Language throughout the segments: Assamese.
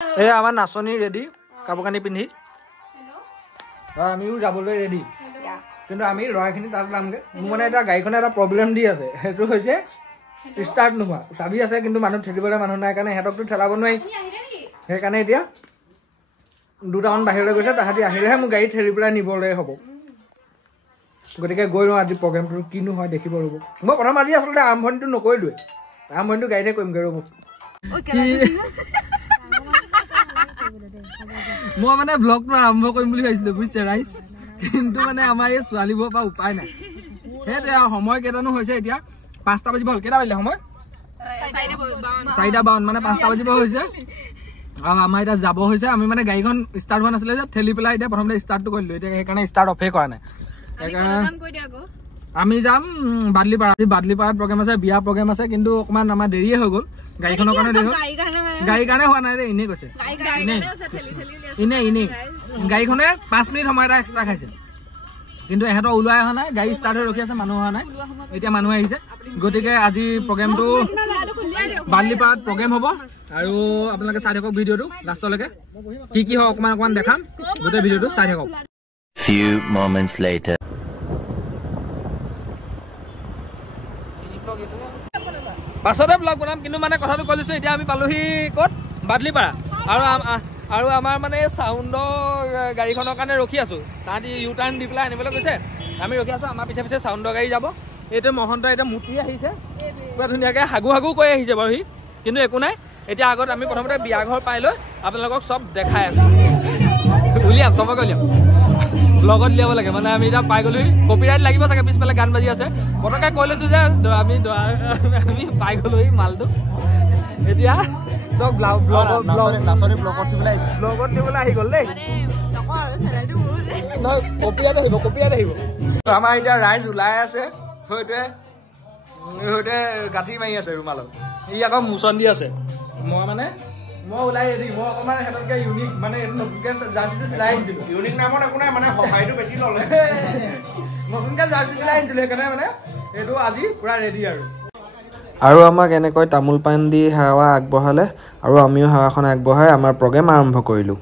এই আমাৰ নাচনী ৰেডি কাপোৰ কানি পিন্ধি আমিও যাবলৈ ৰেডি কিন্তু আমি ল'ৰাখিনি তাত যামগৈ মোৰ মানে এটা গাড়ীখনে এটা প্ৰব্লেম দি আছে সেইটো হৈছে ষ্টাৰ্ট নোহোৱা চাবি আছে কিন্তু মানুহ ঠেলিবলৈ মানুহ নাই কাৰণে সিহঁতকতো ঠেলাব নোৱাৰি সেইকাৰণে এতিয়া দুটামান বাহিৰলৈ গৈছে তাহাঁতি আহিলেহে মোৰ গাড়ী ঠেলি পেলাই নিবলৈ হ'ব গতিকে গৈ লওঁ আজি প্ৰগ্ৰেমটো কিনো হয় দেখিব ৰ'ব মই প্ৰথম আজি আচলতে আৰম্ভণিটো নকৰিলোৱে আৰম্ভণিটো গাড়ীতে কৰিমগৈ ৰ'ব মই মানে ব্লগটো আৰম্ভ কৰিম বুলি ভাবিছিলো বুজিছে ৰাইজ কিন্তু মানে আমাৰ এই ছোৱালীবোৰৰ পৰা উপায় নাই সেইটোৱে সময় কেইটানো হৈছে এতিয়া 5টা বাজিব হ'ল কেইটা বাজিলে সময় 4:52 মানে 5টা বাজিব হৈছে আৰু আমাৰ এতিয়া যাব হৈছে আমি মানে গাড়ীখন ষ্টাৰ্ট হোৱা নাছিলে যে ঠেলি পেলাই এতিয়া প্ৰথমতে ষ্টাৰ্টটো কৰিলো এতিয়া সেইকাৰণে ষ্টাৰ্ট অফে কৰা নাই আমি যাম বাদলিপাৰাত প্ৰগ্ৰেম আছে বিয়া প্ৰগ্ৰেম আছে কিন্তু অকমান আমাৰ দেৰিয়ে হৈ গ'ল গাড়ীখনৰ কাৰণে দেৰি হ'ল গাড়ীৰ কাৰণে হোৱা নাই এনেই কৈছে এনেই গাড়ীখনে 5 মিনিট সময় এটা এক্সট্ৰা খাইছে কিন্তু এহেঁতৰ ওলাই অহা নাই গাড়ী ষ্টাৰ্ট হৈ ৰখি আছে মানুহ অহা নাই এতিয়া মানুহ আহিছে গতিকে আজি প্ৰগ্ৰেমটো বাদলিপাৰাত প্ৰগ্ৰেম হ'ব আৰু আপোনালোকে চাই থাকক ভিডিঅ'টো লাষ্টলৈকে কি হয় অকমান দেখাম গোটেই ভিডিঅ'টো চাই থাকক Few moments later. পাছতে ব্লগ বনাম কিন্তু মানে কথাটো কৈ লৈছো এতিয়া আমি পালোহি ক'ত বাদলিপাৰা আৰু আমাৰ মানে চাউণ্ডৰ গাড়ীখনৰ কাৰণে ৰখি আছো তাহাঁতি ইউ টাৰ্ণ দি পেলাই আনিবলৈ গৈছে আমি ৰখি আছো আমাৰ পিছে পিছে চাউণ্ডৰ গাড়ী যাব এইটো মহন্ত এতিয়া মুতি আহিছে পুৰা ধুনীয়াকৈ হাগু কৰি আহিছে বাৰু সি কিন্তু একো নাই এতিয়া আগত আমি প্ৰথমতে বিয়া ঘৰ পাই লৈ আপোনালোকক চব দেখাই আছো উলিয়াম চবকে উলিয়াম ব্লগত উলিয়াব লাগে মানে আমি এতিয়া পাই গ'লো কপিৰাইট লাগিব চাগে পিছফালে গান বাজি আছে পটককৈ কৈ লৈছো যে আমি পাই গ'লোহি মালটো এতিয়া চব ব্লগত দিবলৈ আহি গ'ল দেই নহয় কপিয়াত আহিব আমাৰ এতিয়া ৰাইজ ওলাই আছে সৈতে গাঁঠি মাৰি আছে ৰুমালত ই আকৌ মোচন দি আছে মই ওলাই এৰি মই অকণমান সিহঁতকে ইউনিক মানে এইটো নতুনকৈ জাৰ্চিটো চিলাই আনিছিলোঁ ইউনিক নামত একো নাই মানে সহায়টো বেছি ল'লে নতুনকৈ জাৰ্চি চিলাই আনিছিলোঁ সেইকাৰণে মানে এইটো আজি পূৰা ৰেডি আৰু আমাক এনেকৈ তামোল পাণ দি সেৱা আগবঢ়ালে আৰু আমিও সেৱাখন আগবঢ়াই আমাৰ প্ৰগ্ৰেম আৰম্ভ কৰিলোঁ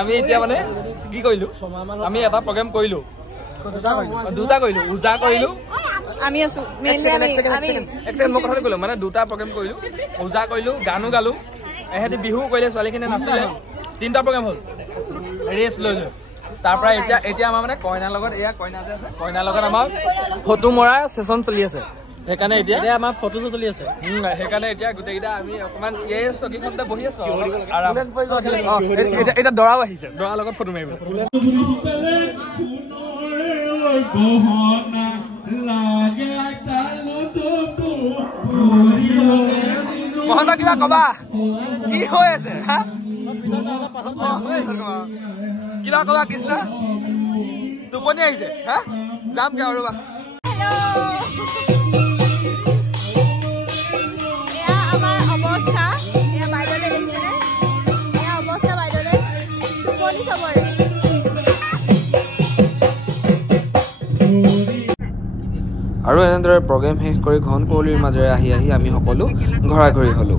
আমি এতিয়া মানে কি কৰিলোঁ আমি এটা প্ৰগ্ৰেম কৰিলোঁ দুটা কৰিলোঁ ওজা কৰিলোঁ আমি আছো মই কথাটো ক'লো মানে দুটা প্ৰগ্ৰেম কৰিলোঁ ওজা কৰিলোঁ গানো গালোঁ এহেঁতি বিহু কৰিলে ছোৱালীখিনিয়ে নাচিলে 3টা প্ৰগ্ৰেম হ'ল ৰেষ্ট লৈ লৈ তাৰপৰা এতিয়া আমাৰ মানে কইনাৰ লগত এয়া কইনা যে আছে কইনাৰ লগত আমাৰ ফটো মৰা ছেছন চলি আছে সেইকাৰণে এতিয়া আমাৰ ফটো চলি আছে সেইকাৰণে এতিয়া গোটেইকেইটা আমি অকণমান এই চকীখনতে বহি আছো এতিয়া দৰাও আহিছে দৰাৰ লগত ফটো মাৰিব মহন্ত কিবা কবা কি হৈ আছে কিবা কবা কৃষ্ণ টোপনি আহিছে হা যাম গে আৰু আৰু এনেদৰে প্ৰগ্ৰেম শেষ কৰি ঘন কুঁৱলীৰ মাজেৰে আহি আমি সকলো ঘৰা ঘৰি হলো